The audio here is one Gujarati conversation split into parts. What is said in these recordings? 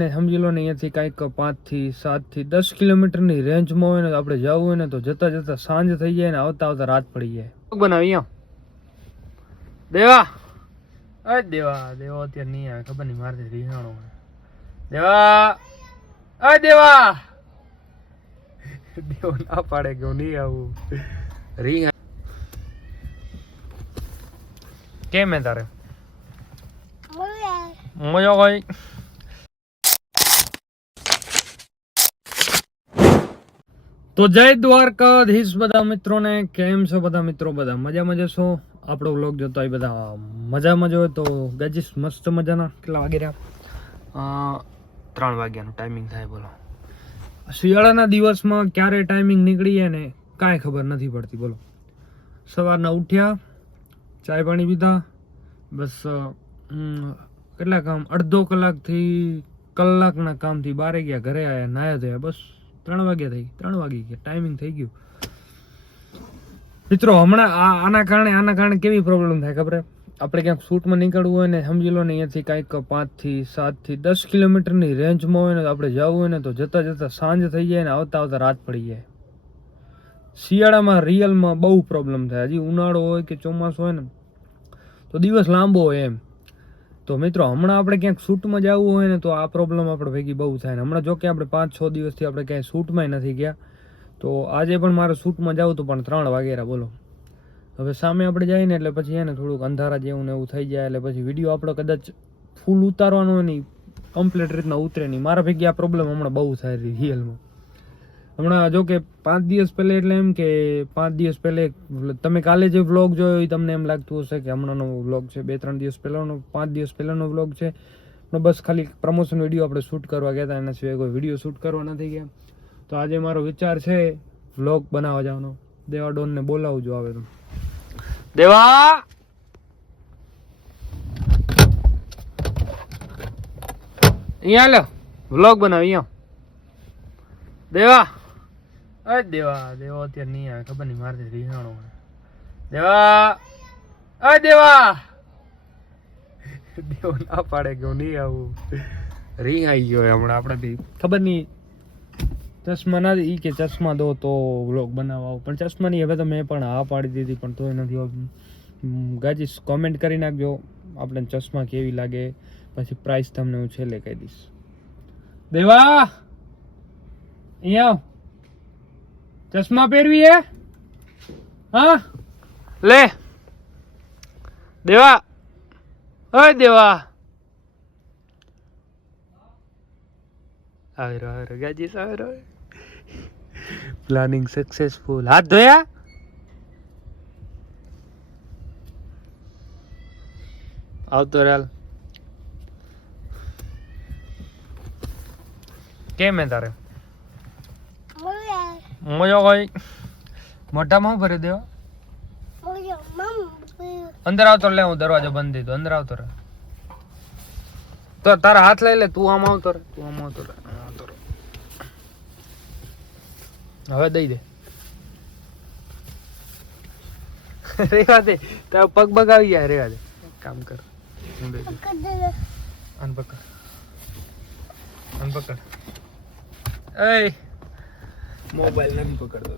ને સમજી લો ને અહીંયાથી કાંઈક 5 થી 7 થી 10 કિલોમીટરની રેન્જમાં હોય ને તો આપણે જવું હોય ને તો જતા જતા સાંજ થઈ જાય ને આવતા આવતા રાત પડી જાય. બનાવી દેવા દેવા અત્યારે નહીં આવે, ખબર નહીં મારથી રીહાણો દેવા દેવા ના પાડે કે હું નહીં આવું. રીહા કેમ હે તારે મજા હોય? તો જય દ્વારકાધીશ બધા મિત્રોને. કેમ છો બધા મિત્રો? બધા મજામાં જશો? આપણો વ્લોગ જોતો હોય બધા મજામાં જ હોય તો ગાજીસ મસ્ત મજાના. કેટલા વાગે રહ્યા? 3 વાગ્યાનું ટાઈમિંગ થાય. બોલો શિયાળાના દિવસમાં ક્યારે ટાઈમિંગ નીકળી જાય ને કાંઈ ખબર નથી પડતી. બોલો સવારના ઉઠ્યા, ચાય પાણી પીધા, બસ કેટલા કામ અડધો કલાકથી કલાકના કામથી 12 ગયા, ઘરે આવ્યા, નાયા ધોયા, બસ 3 વાગ્યા થઈ. 3 વાગી ગયા, ટાઈમિંગ થઈ ગયું મિત્રો. હમણાં આના કારણે કેવી પ્રોબ્લેમ થાય ખબર? આપણે ક્યાંક શૂટમાં નીકળવું હોય ને સમજી લો ને અહીંયાથી કાંઈક 5 થી 7 થી 10 કિલોમીટરની રેન્જમાં હોય ને તો આપણે જવું હોય ને તો જતા જતા સાંજ થઈ જાય ને આવતા આવતા રાત પડી જાય. શિયાળામાં રિયલમાં બહુ પ્રોબ્લેમ થાય. હજી ઉનાળો હોય કે ચોમાસું હોય ને તો દિવસ લાંબો હોય એમ. તો મિત્રો હમણાં આપણે ક્યાંક શૂટમાં જવું હોય ને તો આ પ્રોબ્લેમ આપણે ભેગી બહુ થાય ને. હમણાં જો કે આપણે 5-6 દિવસથી આપણે ક્યાંય શૂટમાં નથી ગયા, તો આજે પણ મારે શૂટમાં જવું તો પણ 3 વાગ્યા. બોલો હવે સામે આપણે જઈએ ને એટલે પછી એને થોડુંક અંધારા જેવું ને એવું થઈ જાય, એટલે પછી વિડીયો આપણો કદાચ ફૂલ ઉતારવાનો નહીં, કમ્પ્લીટ રીતના ઉતરે નહીં. મારા ભેગી આ પ્રોબ્લેમ હમણાં બહુ થાય રિયલમાં. હમણાં જો કે 5 દિવસ પહેલે, એટલે એમ કે 5 દિવસ પહેલે તમે કાલે જે વ્લોગ જોયો એ તમને એમ લાગતું હશે કે હમણાંનો વ્લોગ છે. 2-3 દિવસ પહેલાનો, 5 દિવસ પહેલાનો વ્લોગ છે. બસ ખાલી પ્રમોશન વિડીયો આપણે શૂટ કરવા ગયા હતા, એના સિવાય કોઈ વિડીયો શૂટ કરવા નથી ગયા. તો આજે મારો વિચાર છે વ્લોગ બનાવવા જવાનો. દેવા ડોનને બોલાવજો આવે તો. દેવા અહીંયા લો, વ્લોગ બનાવ અહીંયા. દેવા દેવા અત્યારે નહીં આવે, ખબર નહીં મારથી રીહાણો દેવા દેવા ના પાડે કે હું નહીં આવું. રીંગ આવી ગયો હમણાં આપણાથી. ખબર નહીં ચશ્મા ના ઈ કે ચશ્મા દો તો વ્લોગ બનાવવા આવું, પણ ચશ્મા નહીં. હવે તો મેં પણ હા પાડી દીધી, પણ તોય નથી આવતું. ગાજીસ કોમેન્ટ કરી નાખજો આપણે ચશ્મા કેવી લાગે, પછી પ્રાઇસ તમને હું છેલ્લે કહી દઈશ. દેવા અહીંયા ચશ્મા પહેરવી હે? હા લે દેવા. ઓય દેવા આવે ગાજીસ આવે. Planning successful. હાથ ધોયા? આવતો રેલ. કેમ હે તારે મજા હોય? મોઢામાં શું ભરી દેવા? અંદર આવતો લે, હું દરવાજો બંધ દીધો. અંદર આવતો રે. તો તારા હાથ લઈ લે. તું આમ આવતો રે, તું આમ આવતો રે. હવે દઈ દે. રેવા દે, તારા પગ બગાવી જાય. રેવા દે, કામ કર. હું દઈ દે. અનપકડ અનપકડ. એ મોબાઈલ નથી પકડતો.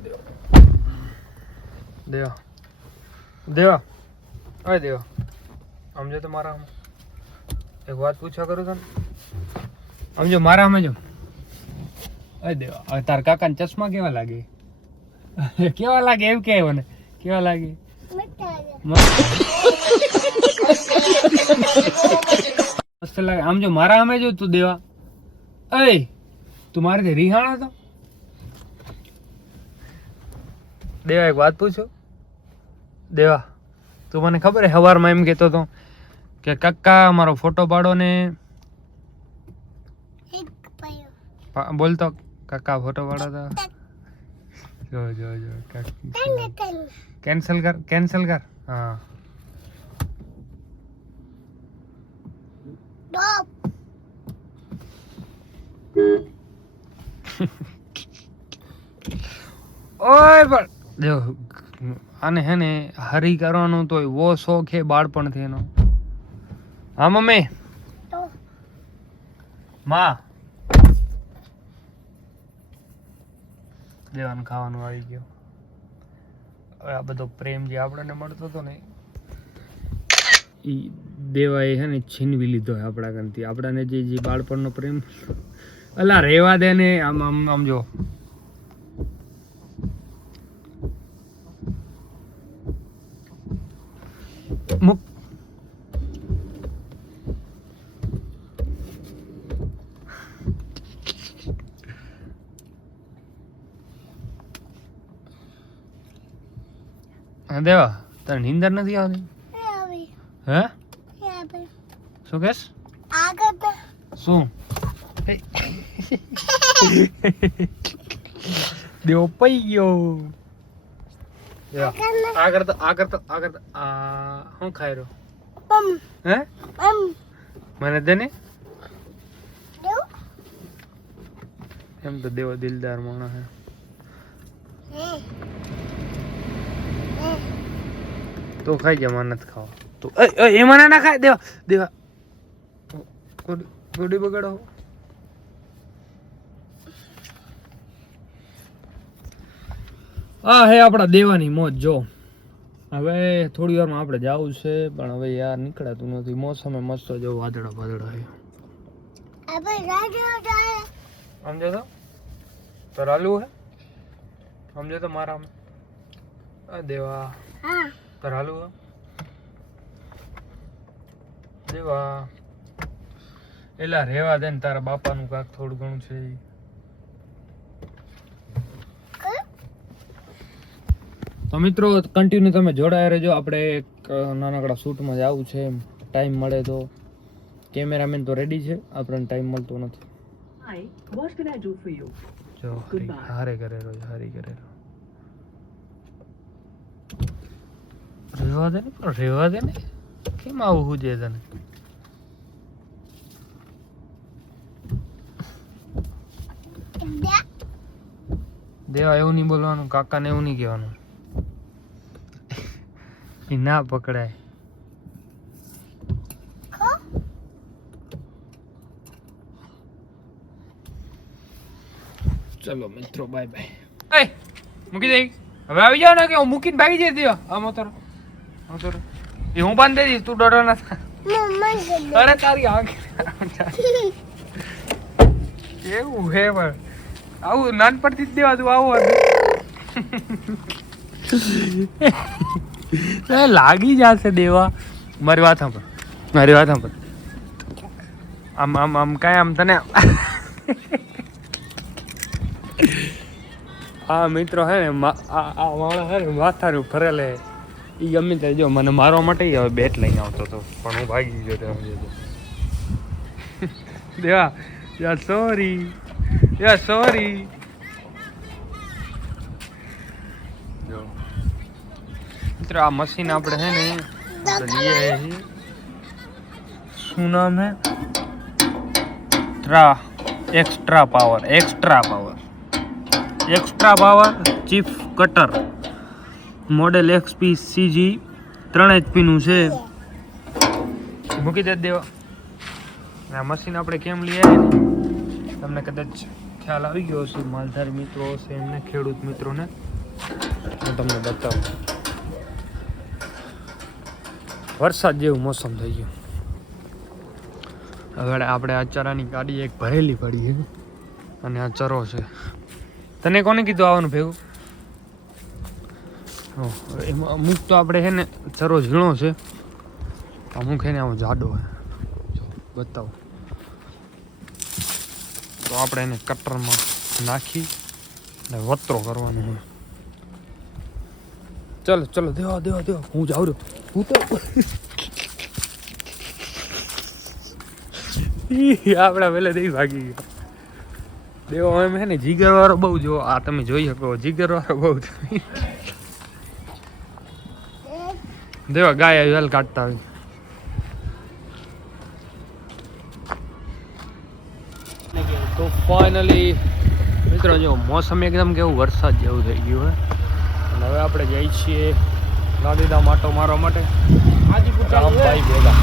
દેવા દેવા અરે દેવા સમજો તો મારા એક વાત પૂછવા કરું તને. સમજો મારા સમજો. અરે દેવા તાર કાકાને ચશ્મા કેવા લાગે? કેવા લાગે એમ કે મને કેવા લાગે? મસ્ત લાગે. આમ જો મારા સામે જો તું દેવા. અરે તું મારેથી રીહાણા તો? દેવા એક વાત પૂછો. દેવા તું મને ખબર હે સવારમાં એમ કહેતો હતો કે કાકા મારો ફોટો પાડો ને? બોલતો કાકા ફોટો પાડો તો. જો જો જો કેન્સલ કર, કેન્સલ કર. હા ઓય પણ જો આને હે ને હરી કરવાનું તો એવો શોખ હે બાળપણથી એનો. હા મમ્મી માં દેવાનું ખાવાનું આવી ગયું. હવે આ બધો પ્રેમ જે આપણને મળતો હતો ને એ દેવાએ છે ને છીનવી લીધો આપણા કાનથી. આપણાને જે બાળપણનો પ્રેમ અલા રેવા દે ને. આમ આમ આમ જો મુક દેવા તને નીંદર નથી આવતી? હે શું કેસ? શું દેવો પઈ ગયો. આ કરતો હું ખાઈ રહ્યો. હે મને દે ને. એમ તો દેવો દિલદાર માણસ હે. તો ખાઈ જા, મારે નથી ખાવા. તો એમાં ના ખાય. દેવા ગોડી બગાડો. આ હે આપણા દેવાની મોજ. જો હવે થોડી વારમાં આપણે જવું છે, પણ હવે યાર નીકળાતું નથી. મોસમે મસ્ત જો વાદળા વાદળા છે. સમજો તો તરાલું હે. સમજો તો મારા દેવા તરાલું હે દેવા. એલા રેવા દે ને, તારા બાપાનું કાક થોડું ઘણું છે. તો મિત્રો કન્ટિન્યુ તમે જોડાયા રહેજો. આપણે એક નાનકડા શૂટમાં જવું છે. ટાઈમ મળે તો. કેમેરામેન તો રેડી છે, આપણને ટાઈમ મળતો નથી. જો હારે કરેલો હારી કરેલો. રેવા દે ને, રેવા દે ને. કેમ આવું હું છે તને? દેવા એવું નહીં બોલવાનું, કાકાને એવું નહીં કહેવાનું. એ ના પકડાય. ચલો મિત્રો, બાય બાય. મૂકી દઈ. હવે આવી જાવ ને, કે હું મૂકીને ભાગી જઈ દેવા. આમ ઉતરો ઉતરો. એ હું બાંધી દઈશ, તું ડરો ના થા. અરે તારી આંખ એવું હે. પણ આવું નાનપણથી જ દેવા તું આવું હતું. લાગી જશે દેવા. મારી વાત સાંભળ, મારી વાત સાંભળ. આમ આમ આમ કાંઈ આમ તને આ મિત્રો હે ને, આ માણસ હે ને માથાનું ફરેલે. એ ગમે ત્યારે જો મને મારવા માટે હવે બેટ લઈને આવતો હતો, પણ હું ભાગી ગયો ત્યાં સમજો. દેવા યાર સોરી, યાર સોરી. જો મિત્રો આ મશીન આપણે છે ને લઈએ છીએ. શું નામ હે? Extra power. Extra power chief cutter model XP CG 3 HP નું છે. મૂકી દે દેવા. આ મશીન આપણે કેમ લઈ આવ્યા ને તમને કદાચ ખ્યાલ આવી ગયો હશે. માલધારી મિત્રો હશે એમને, ખેડૂત મિત્રોને હું તમને બતાવું. વરસાદ જેવું મોસમ થઈ ગયું. હવે આપણે આ ચરાની ગાડી એક ભરેલી પડી છે અને આ ચરો છે. તને કોને કીધું આવવાનું ભેગું? એમાં અમુક તો આપણે છે ને ચરો ઝીણો છે, અમુક છે ને આવો જાડો છે. જો બતાવો. તો આપણે એને કટરમાં નાખી અને વતરો કરવાનો હોય. ચલો ચલો દેવા દેવા દેવા. હું જાઉં રહ્યો. હું તો આપડા પેલે દઈ ભાગી ગયા. દેવો એમ હે ને જીગર વાળો બહુ. જો આ તમે જોઈ શકો, જીગર વાળો બહુ. દેવા ગાય આવી હાલ કાઢતા આવી. તો ફાઇનલી મિત્રો જો મોસમ એકદમ કેવું વરસાદ જેવું થઈ ગયું હે. અને હવે આપણે જઈએ છીએ ગાંધીધામ માટો મારવા માટે. ભાઈ ભેગા